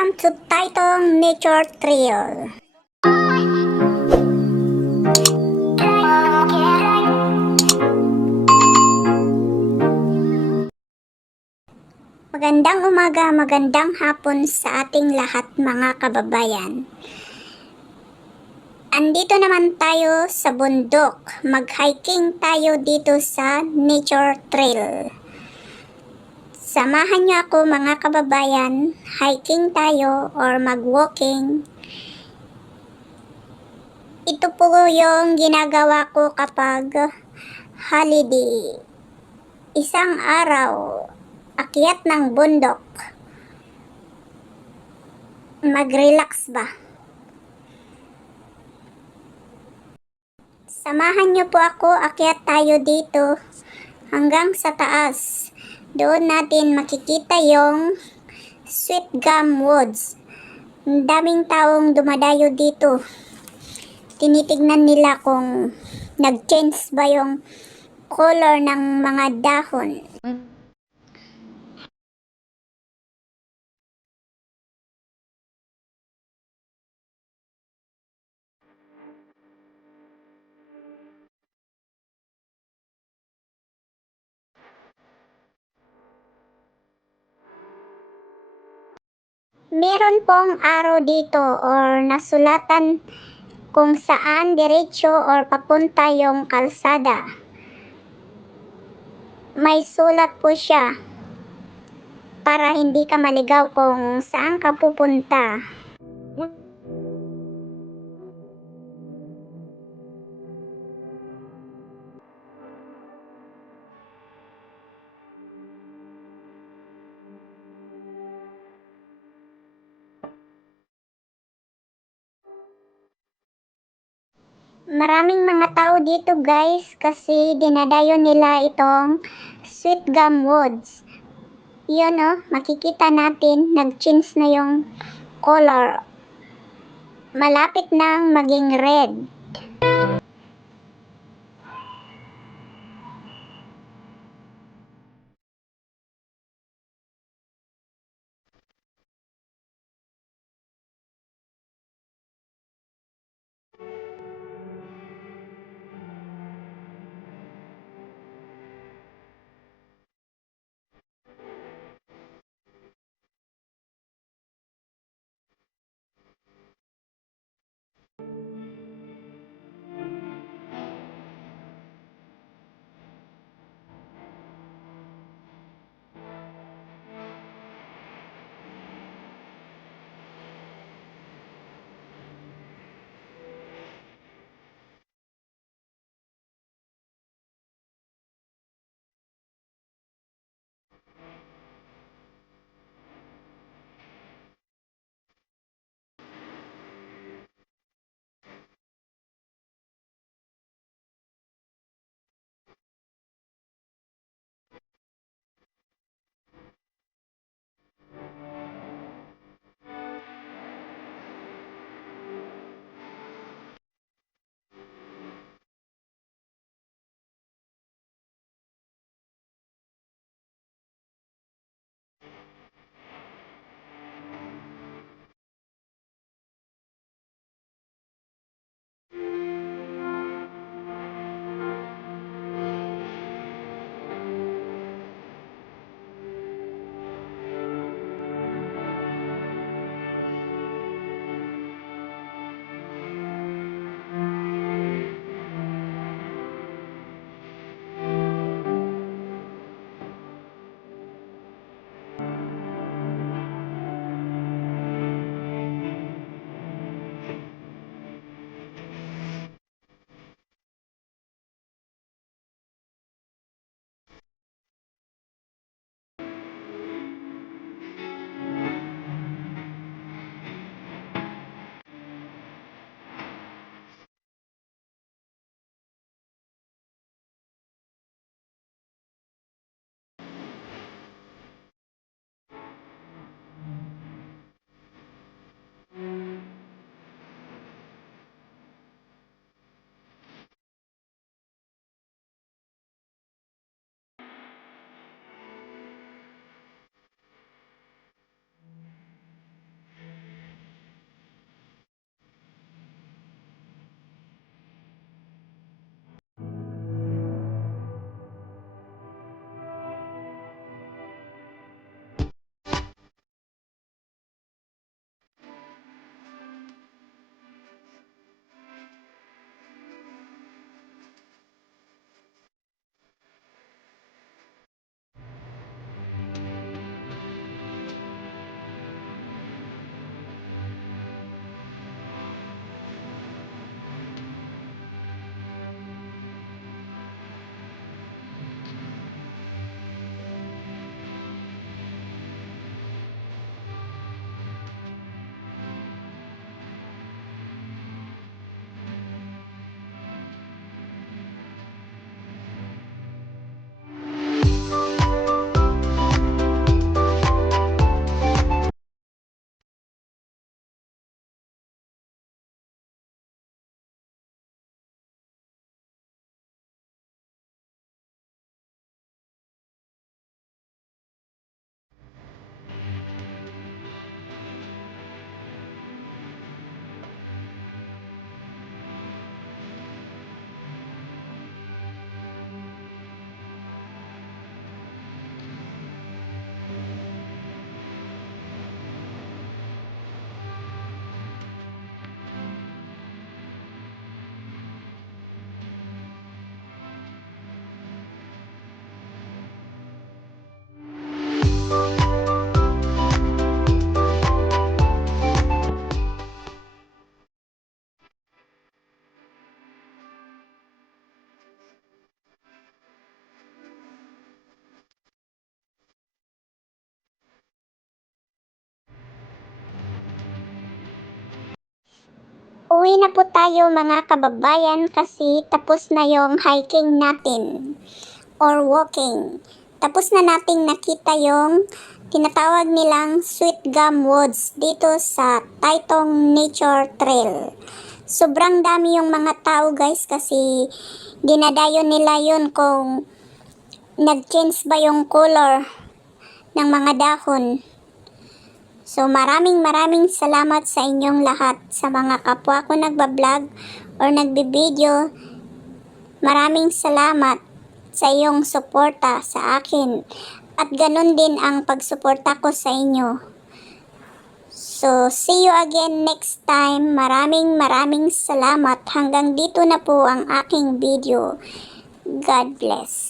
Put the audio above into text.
Welcome to Taytong Nature Trail. Magandang umaga, magandang hapon sa ating lahat mga kababayan. Andito naman tayo sa bundok. Mag-hiking tayo dito sa Nature Trail. Samahan niyo ako mga kababayan, hiking tayo or mag-walking. Ito po yung ginagawa ko kapag holiday. Isang araw, akyat ng bundok. Mag-relax ba? Samahan niyo po ako, akyat tayo dito hanggang sa taas. Doon natin makikita yung Sweet Gum Woods. Ang daming taong dumadayo dito. Tinitignan nila kung nag-change ba yung color ng mga dahon. Meron pong arrow dito or nasulatan kung saan diretso or papunta yung kalsada. May sulat po siya para hindi ka maligaw kung saan ka pupunta. Maraming mga tao dito guys kasi dinadayo nila itong Sweet Gum Woods. Yun makikita natin nag-change na yung color. Malapit nang maging red. Uwi na po tayo mga kababayan kasi tapos na yung hiking natin or walking. Tapos na nating nakita yung tinatawag nilang Sweet Gum Woods dito sa Taytong Nature Trail. Sobrang dami yung mga tao guys kasi dinadayo nila yun kung nag-change ba yung color ng mga dahon. So maraming salamat sa inyong lahat, sa mga kapwa ko nagbablog or nagbibideo. Maraming salamat sa iyong suporta sa akin at ganun din ang pagsuporta ko sa inyo. So see you again next time. Maraming salamat. Hanggang dito na po ang aking video. God bless.